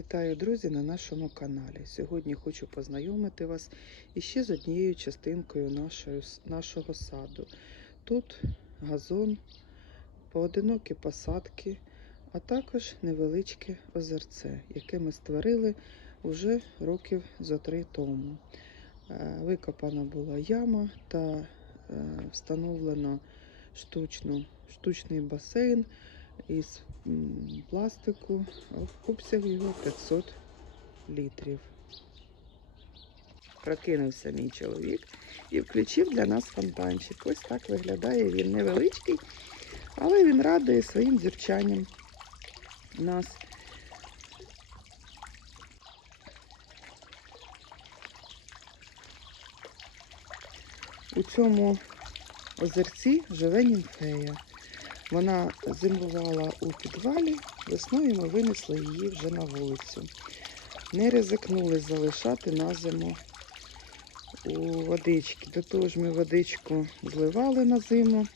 Вітаю, друзі, на нашому каналі. Сьогодні хочу познайомити вас іще з однією частинкою нашої, нашого саду. Тут газон, поодинокі посадки, а також невеличке озерце, яке ми створили вже років зо три тому. Е, Викопана була яма та е, встановлено штучну, штучний басейн із пластику, обсяг його 500 літрів. Прокинувся мій чоловік і включив для нас фонтанчик. Ось так виглядає він невеличкий, але він радує своїм зірчанням нас. У цьому озерці живе німфея. Вона зимувала у підвалі, весною ми винесли її вже на вулицю. Не ризикнули залишати на зиму у водички. До того ж ми водичку зливали на зиму.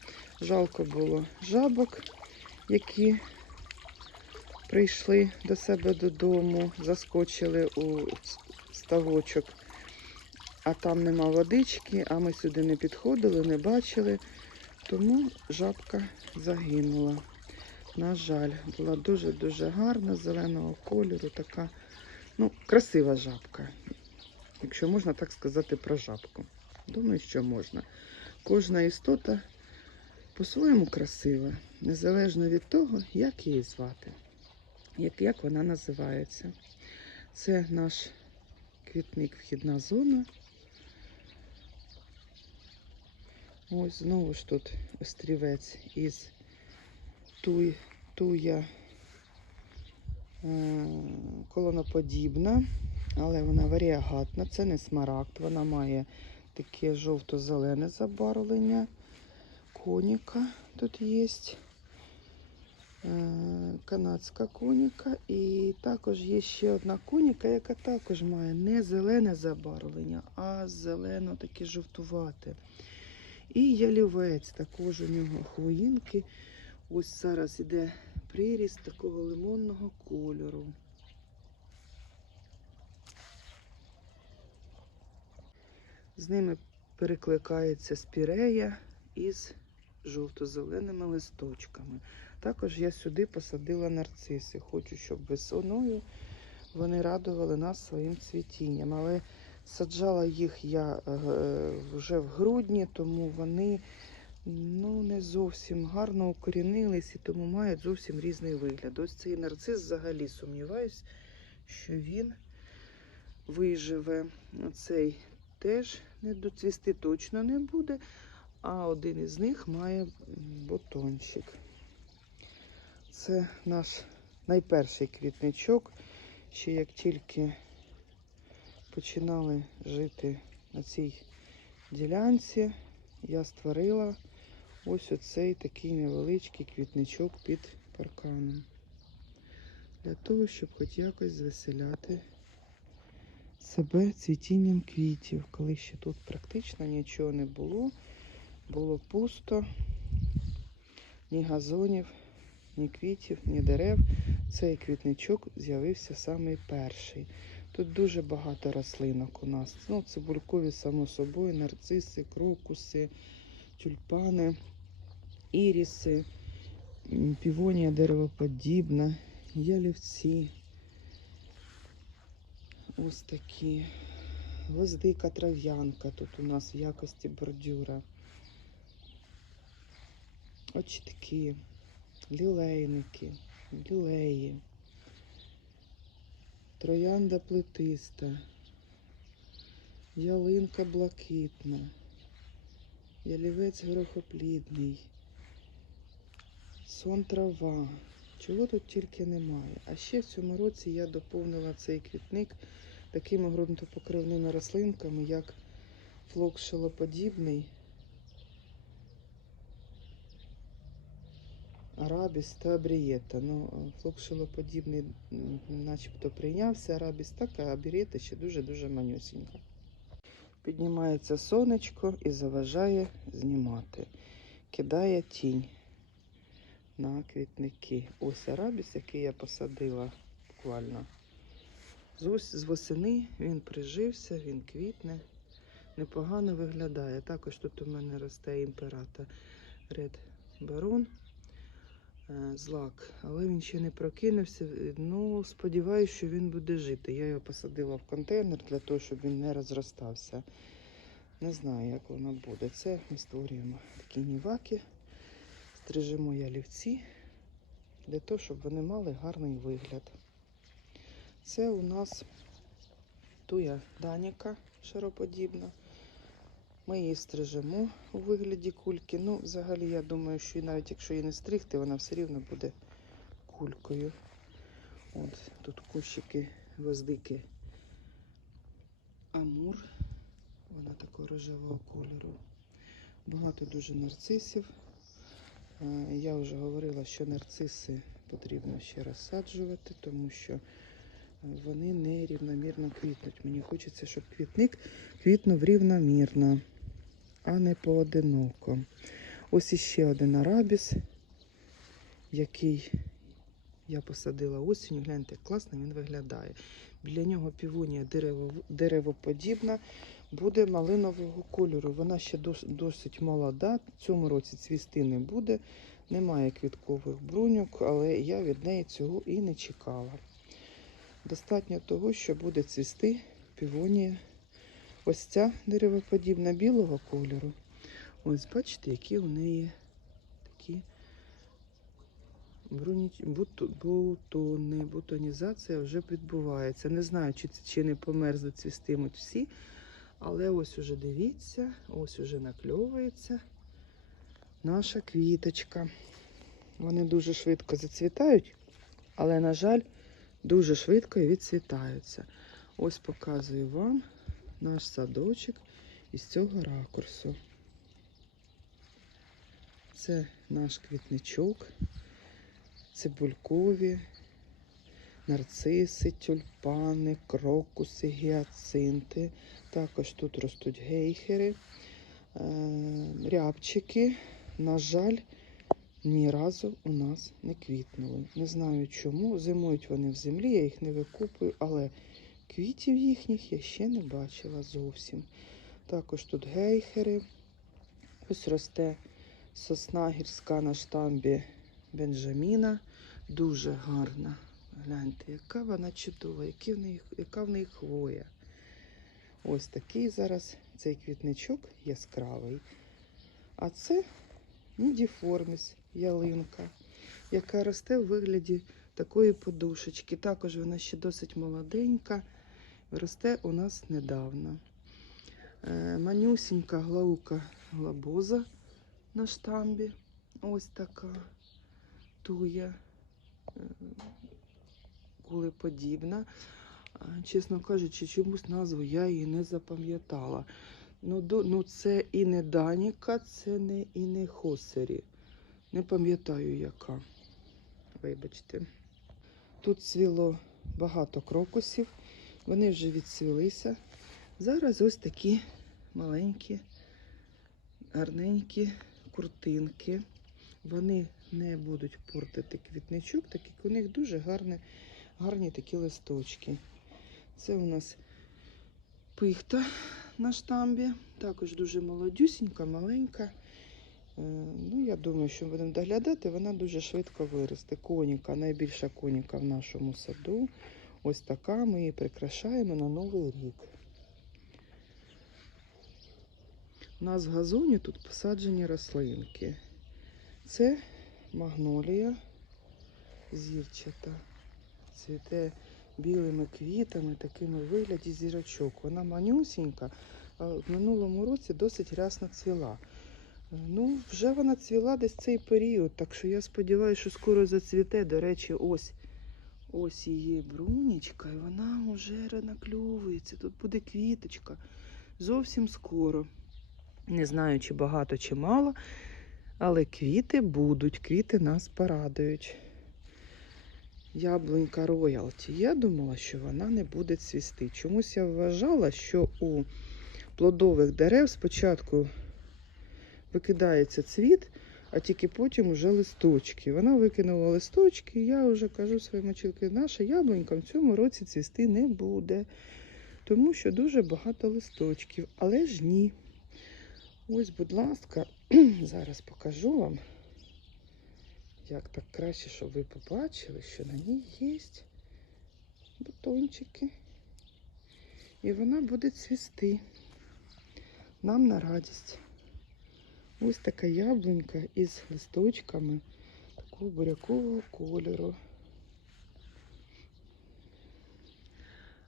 Жалко було жабок, які прийшли до себе додому, заскочили у ставочок, а там нема водички, а ми сюди не підходили, не бачили. Тому жабка загинула. На жаль, була дуже-дуже гарна, зеленого кольору, така, ну, красива жабка. Якщо можна так сказати про жабку. Думаю, що можна. Кожна істота по-своєму красива, незалежно від того, як її звати, як, як вона називається. Це наш квітник вхідна зона. Ось знову ж тут острівець із туй, туя е, колоноподібна, але вона варіагатна, це не смарагд, вона має таке жовто-зелене забарвлення. Коніка тут є. Е, канадська коніка. І також є ще одна коніка, яка також має не зелене забарвлення, а зелено таке жовтувате. І ялівець, також у нього хвоїнки. Ось зараз іде приріст такого лимонного кольору. З ними перекликається спірея із жовто-зеленими листочками. Також я сюди посадила нарциси. Хочу, щоб весною вони радували нас своїм цвітінням. Але Саджала їх я е, вже в грудні, тому вони ну, не зовсім гарно укорінились і тому мають зовсім різний вигляд. Ось цей нарцис взагалі сумніваюсь, що він виживе. Цей теж не доцвісти точно не буде, а один із них має бутончик. Це наш найперший квітничок. Ще як тільки починали жити на цій ділянці, я створила ось оцей такий невеличкий квітничок під парканом. Для того, щоб хоч якось звеселяти себе цвітінням квітів, коли ще тут практично нічого не було, було пусто, ні газонів, ні квітів, ні дерев. Цей квітничок з'явився самий перший. Тут дуже багато рослинок у нас. Ну, цибулькові, само собою, нарциси, крокуси, тюльпани, іріси, півонія деревоподібна, ялівці. Ось такі. Гвоздика трав'янка тут у нас в якості бордюра. Очітки, лілейники, лілеї. Троянда плетиста, ялинка блакитна, ялівець горохоплідний, сон трава. Чого тут тільки немає. А ще в цьому році я доповнила цей квітник такими ґрунтопокривними рослинками, як флок шилоподібний, Арабіс та абрієта. Ну, флок шилоподібний начебто прийнявся арабіс, так, а абрієта ще дуже-дуже манюсінька. Піднімається сонечко і заважає знімати. Кидає тінь на квітники. Ось арабіс, який я посадила буквально З, ос- з восени він прижився, він квітне, непогано виглядає. Також тут у мене росте імперата Ред Барон. Е, Злак, але він ще не прокинувся. Ну, сподіваюся, що він буде жити. Я його посадила в контейнер для того, щоб він не розростався. Не знаю, як воно буде. Це ми створюємо такі ніваки, стрижемо ялівці для того, щоб вони мали гарний вигляд. Це у нас туя Даніка шароподібна. Ми її стрижемо у вигляді кульки. Ну, взагалі, я думаю, що навіть якщо її не стригти, вона все рівно буде кулькою. От тут кущики гвоздики Амур. Вона такого рожевого кольору. Багато дуже нарцисів. Е, Я вже говорила, що нарциси потрібно ще розсаджувати, тому що вони не рівномірно квітнуть. Мені хочеться, щоб квітник квітнув рівномірно, а не поодиноко. Ось іще один арабіс, який я посадила осінню. Гляньте, як класно він виглядає. Біля нього півонія дерево, деревоподібна, буде малинового кольору. Вона ще дос, досить молода. В цьому році цвісти не буде. Немає квіткових бруньок, але я від неї цього і не чекала. Достатньо того, що буде цвісти півонія. Ось ця деревоподібна білого кольору. Ось бачите, які у неї такі бутони, бутонізація вже відбувається. Не знаю, чи, чи не померзли цвістимуть всі, але ось уже дивіться, ось уже накльовується наша квіточка. Вони дуже швидко зацвітають, але, на жаль, дуже швидко і відцвітаються. Ось показую вам наш садочок із цього ракурсу. Це наш квітничок, цибулькові, нарциси, тюльпани, крокуси, гіацинти. Також тут ростуть гейхери, е, рябчики. На жаль, ні разу у нас не квітнули. Не знаю чому. Зимують вони в землі, я їх не викупую, але квітів їхніх я ще не бачила зовсім. Також тут гейхери. Ось росте сосна гірська на штамбі Бенджаміна. Дуже гарна. Гляньте, яка вона чудова, які в неї, яка в неї хвоя. Ось такий зараз цей квітничок яскравий. А це мідіформіс, ялинка, яка росте в вигляді такої подушечки. Також вона ще досить молоденька, росте у нас недавно. Е, Манюсінька глаука глобоза на штамбі. Ось така туя е, кулеподібна. Чесно кажучи, чомусь назву я її не запам'ятала. Ну, до, ну це і не Даніка, це не і не Хосері. Не пам'ятаю, яка. Вибачте. Тут цвіло багато крокусів, вони вже відцвілися. Зараз ось такі маленькі, гарненькі куртинки. Вони не будуть портити квітничок, так як у них дуже гарні, гарні такі листочки. Це у нас пихта на штамбі. Також дуже молодюсінька, маленька. Е, Ну, я думаю, що будемо доглядати, вона дуже швидко виросте. Коніка, найбільша коніка в нашому саду. Ось така. Ми її прикрашаємо на Новий рік. У нас в газоні тут посаджені рослинки. Це магнолія зірчата. Цвіте білими квітами, такими вигляді зірочок. Вона манюсінька, в минулому році досить рясно цвіла. Ну, вже вона цвіла десь цей період, так що я сподіваюся, що скоро зацвіте. До речі, ось ось її брунічка, і вона вже накльовується. Тут буде квіточка. Зовсім скоро. Не знаю, чи багато, чи мало, але квіти будуть, квіти нас порадують. Яблунька роялті. Я думала, що вона не буде цвісти. Чомусь я вважала, що у плодових дерев спочатку викидається цвіт, а тільки потім уже листочки. Вона викинула листочки, і я вже кажу своїй мочилці, наша яблунька в цьому році цвісти не буде, тому що дуже багато листочків. Але ж ні. Ось, будь ласка, зараз покажу вам, як так краще, щоб ви побачили, що на ній є бутончики. І вона буде цвісти. Нам на радість. Ось така яблунька із листочками такого бурякового кольору.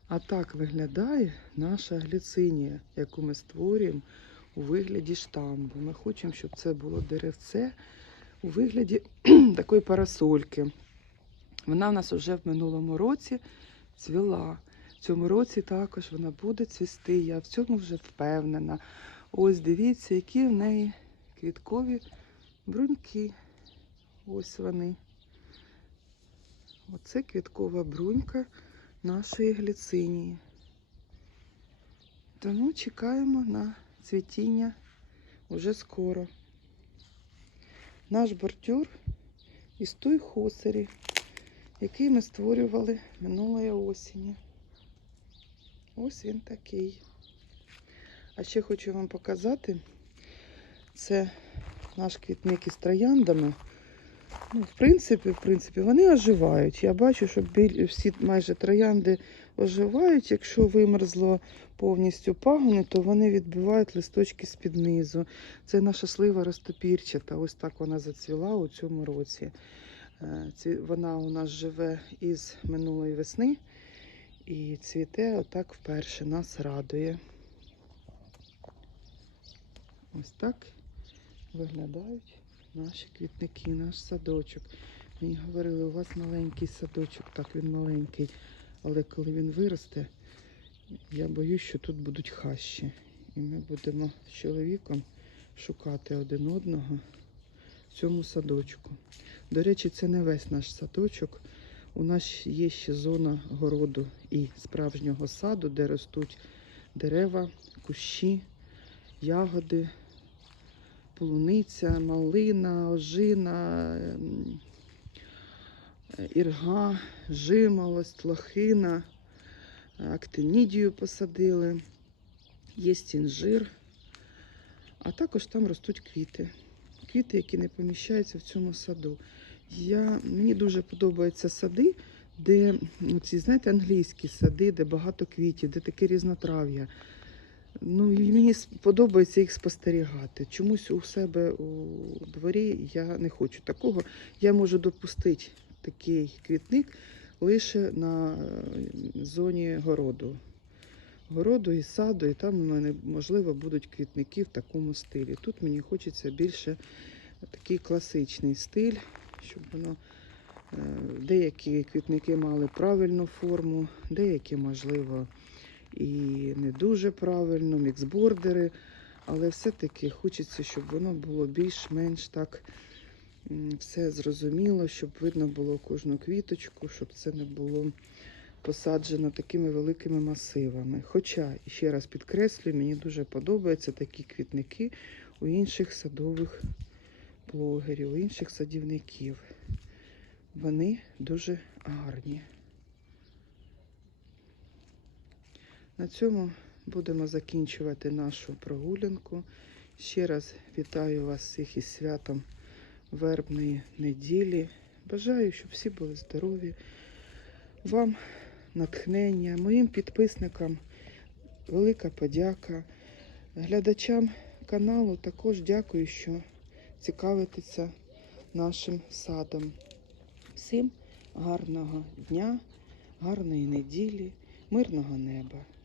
А так виглядає наша гліцинія, яку ми створюємо у вигляді штамбу. Ми хочемо, щоб це було деревце у вигляді такої парасольки. Вона в нас вже в минулому році цвіла. В цьому році також вона буде цвісти. Я в цьому вже впевнена. Ось дивіться, які в неї квіткові бруньки. Ось вони. Оце квіткова брунька нашої гліцинії. Тому чекаємо на цвітіння уже скоро. Наш бордюр із той хосері, який ми створювали минулої осені. Ось він такий. А ще хочу вам показати, це наш квітник із трояндами. Ну, в принципі, в принципі, вони оживають. Я бачу, що біль- всі майже троянди оживають. Якщо вимерзло повністю пагони, то вони відбивають листочки з-під низу. Це наша слива розтопірчата. Ось так вона зацвіла у цьому році. Е, Вона у нас живе із минулої весни і цвіте отак вперше. Нас радує. Ось так виглядають наші квітники, наш садочок. Мені говорили, у вас маленький садочок, так він маленький. Але коли він виросте, я боюсь, що тут будуть хащі. І ми будемо з чоловіком шукати один одного в цьому садочку. До речі, це не весь наш садочок. У нас є ще зона городу і справжнього саду, де ростуть дерева, кущі, ягоди, полуниця, малина, ожина, ем, ірга, жимолость, лохина, актинідію посадили, є інжир, а також там ростуть квіти. Квіти, які не поміщаються в цьому саду. Я, мені дуже подобаються сади, де ну, ці, знаєте, англійські сади, де багато квітів, де таке різнотрав'я. Ну, мені подобається їх спостерігати. Чомусь у себе у дворі я не хочу такого. Я можу допустити такий квітник лише на е, зоні городу. Городу і саду, і там у мене, можливо, будуть квітники в такому стилі. Тут мені хочеться більше такий класичний стиль, щоб воно е, деякі квітники мали правильну форму, деякі, можливо, і не дуже правильно, міксбордери, але все-таки хочеться, щоб воно було більш-менш так все зрозуміло, щоб видно було кожну квіточку, щоб це не було посаджено такими великими масивами. Хоча, ще раз підкреслюю, мені дуже подобаються такі квітники у інших садових блогерів, у інших садівників. Вони дуже гарні. На цьому будемо закінчувати нашу прогулянку. Ще раз вітаю вас всіх із святом вербної неділі. Бажаю, щоб всі були здорові. Вам натхнення, моїм підписникам велика подяка. Глядачам каналу також дякую, що цікавитеся нашим садом. Всім гарного дня, гарної неділі, мирного неба.